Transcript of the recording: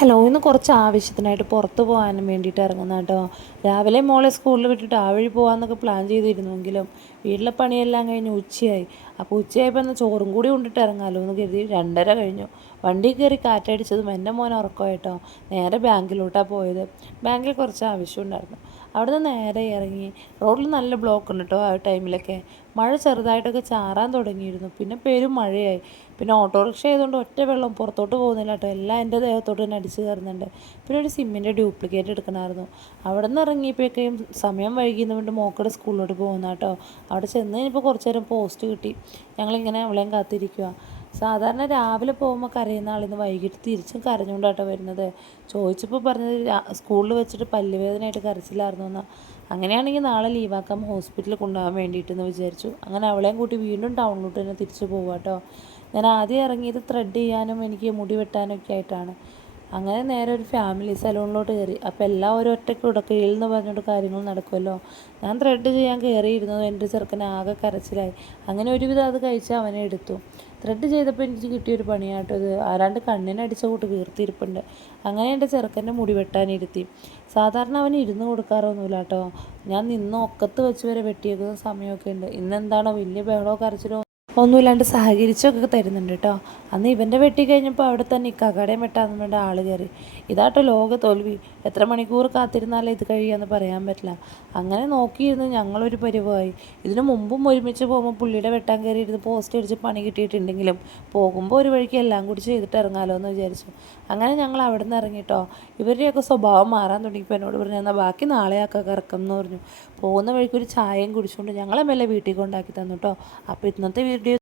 Hello ഇന്ന് കുറച്ച് ആവശ്യത്തിനായിട്ട് പുറത്ത് പോകാനും വേണ്ടിയിട്ട് ഇറങ്ങുന്ന കേട്ടോ. രാവിലെ മോളെ സ്കൂളിൽ വിട്ടിട്ട് ആ വഴി പോകാമെന്നൊക്കെ പ്ലാൻ ചെയ്തിരുന്നുവെങ്കിലും വീട്ടിലെ പണിയെല്ലാം കഴിഞ്ഞ് ഉച്ചയായി. അപ്പോൾ ഉച്ചയായപ്പോൾ എന്നാൽ ചോറും കൂടി കൊണ്ടിട്ട് ഇറങ്ങാമല്ലോ എന്ന് കരുതി രണ്ടര കഴിഞ്ഞു. വണ്ടി കയറി കാറ്റടിച്ചതും എന്റെ മോൻ ഉറക്കമായിട്ടോ നേരെ ബാങ്കിലോട്ടാണ് പോയത്. ബാങ്കിൽ കുറച്ച് ആവശ്യമുണ്ടായിരുന്നു അവിടെ നിന്ന് നേരെ ഇറങ്ങി. റോഡിൽ നല്ല ബ്ലോക്ക് ഉണ്ട് കേട്ടോ ആ ടൈമിലൊക്കെ മഴ ചെറുതായിട്ടൊക്കെ ചാറാൻ തുടങ്ങിയിരുന്നു. പിന്നെ പേരും മഴയായി. പിന്നെ ഓട്ടോറിക്ഷ ആയതുകൊണ്ട് ഒറ്റ വെള്ളം പുറത്തോട്ട് പോകുന്നില്ല കേട്ടോ. എല്ലാം എന്റെ ദേഹത്തോട്ട് തന്നെ അടിച്ച് കയറുന്നുണ്ട്. പിന്നെ ഒരു സിമ്മിന്റെ ഡ്യൂപ്ലിക്കേറ്റ് എടുക്കണമായിരുന്നു. അവിടെ നിന്ന് ഇറങ്ങിയപ്പോഴേക്കും സമയം വൈകിയെന്നുകൊണ്ട് മോക്കടെ സ്കൂളിലോട്ട് പോകുന്ന കേട്ടോ. അവിടെ ചെന്ന് കഴിഞ്ഞപ്പോൾ കുറച്ച് നേരം പോസ്റ്റ് കിട്ടി. ഞങ്ങളിങ്ങനെ അവളെയും കാത്തിരിക്കുക സാധാരണ രാവിലെ പോകുമ്പോൾ കരയുന്ന ആളിന്ന് വൈകിട്ട് തിരിച്ചും കരഞ്ഞുകൊണ്ടാട്ടോ വരുന്നത്. ചോദിച്ചപ്പോൾ പറഞ്ഞത് സ്കൂളിൽ വെച്ചിട്ട് പല്ലുവേദനയായിട്ട് കരച്ചിലായിരുന്നു എന്നാ അങ്ങനെയാണെങ്കിൽ നാളെ ലീവാക്കാം ഹോസ്പിറ്റലിൽ കൊണ്ടുപോകാൻ വേണ്ടിയിട്ടെന്ന് വിചാരിച്ചു. അങ്ങനെ അവളെയും കൂട്ടി വീണ്ടും ടൗണിലോട്ട് തന്നെ തിരിച്ചു പോവാട്ടോ. ഞാൻ ആദ്യം ഇറങ്ങിയത് ത്രെഡ് ചെയ്യാനും എനിക്ക് മുടി വെട്ടാനൊക്കെ ആയിട്ടാണ്. അങ്ങനെ നേരെ ഒരു ഫാമിലി സലൂണിലോട്ട് കയറി. അപ്പോൾ എല്ലാം ഒരു ഒറ്റയ്ക്ക് ഉടക്കയിൽ എന്ന് പറഞ്ഞിട്ട് കാര്യങ്ങൾ നടക്കുമല്ലോ ഞാൻ ത്രെഡ് ചെയ്യാൻ കയറിയിരുന്നത് എന്റെ ചെറുക്കൻ ആകെ കരച്ചിലായി. അങ്ങനെ ഒരുവിധം അത് കഴിച്ച് അവനെ എടുത്തു. ത്രെഡ് ചെയ്തപ്പോൾ എനിക്ക് കിട്ടിയൊരു പണിയാട്ടോ ആരാണ്ട് കണ്ണിനടിച്ച കൂട്ട് വീർത്തിരിപ്പുണ്ട്. അങ്ങനെ എന്റെ ചെറുക്കന്റെ മുടി വെട്ടാനിരുത്തി സാധാരണ അവന് ഇരുന്ന് കൊടുക്കാറൊന്നുമില്ല കേട്ടോ ഞാൻ നിന്ന് ഒക്കത്ത് വെച്ച് വരെ വെട്ടിയേക്കുന്ന സമയമൊക്കെ ഉണ്ട്. ഇന്നെന്താണോ വലിയ ബഹളമോ കരച്ചിലോ ഒന്നുമില്ലാണ്ട് സഹകരിച്ചൊക്കെ തരുന്നുണ്ട് കേട്ടോ. അന്ന് ഇവന്റെ വെട്ടി കഴിഞ്ഞപ്പോൾ അവിടെ തന്നെ ഈ കകടയും വെട്ടാന്ന് വേണ്ട ആൾ കയറി. ഇതാട്ടോ ലോക തോൽവി. എത്ര മണിക്കൂർ കാത്തിരുന്നാലേ ഇത് കഴിയാന്ന് പറയാൻ പറ്റില്ല. അങ്ങനെ നോക്കിയിരുന്ന് ഞങ്ങളൊരു പരിവായി. ഇതിനു മുമ്പും ഒരുമിച്ച് പോകുമ്പോൾ പുള്ളിയുടെ വെട്ടാൻ കയറിയിരുന്ന് പോസ്റ്റ് അടിച്ച് പണി കിട്ടിയിട്ടുണ്ടെങ്കിലും പോകുമ്പോൾ ഒരു വഴിക്ക് എല്ലാം കൂടി ചെയ്തിട്ട് ഇറങ്ങാമല്ലോ എന്ന് വിചാരിച്ചു. അങ്ങനെ ഞങ്ങൾ അവിടെ നിന്ന് ഇറങ്ങിട്ടോ. ഇവരുടെയൊക്കെ സ്വഭാവം മാറാൻ തുടങ്ങിയപ്പോൾ എന്നോട് പറഞ്ഞു എന്നാൽ ബാക്കി നാളെ ആക്കെ കറക്കം എന്ന് പറഞ്ഞു. പോകുന്ന വഴിക്ക് ഒരു ചായയും കുടിച്ചുകൊണ്ട് ഞങ്ങളെ മെല്ലെ വീട്ടിൽ കൊണ്ടാക്കി തന്നു കേട്ടോ. അപ്പോൾ ഇന്നത്തെ വീഡിയോ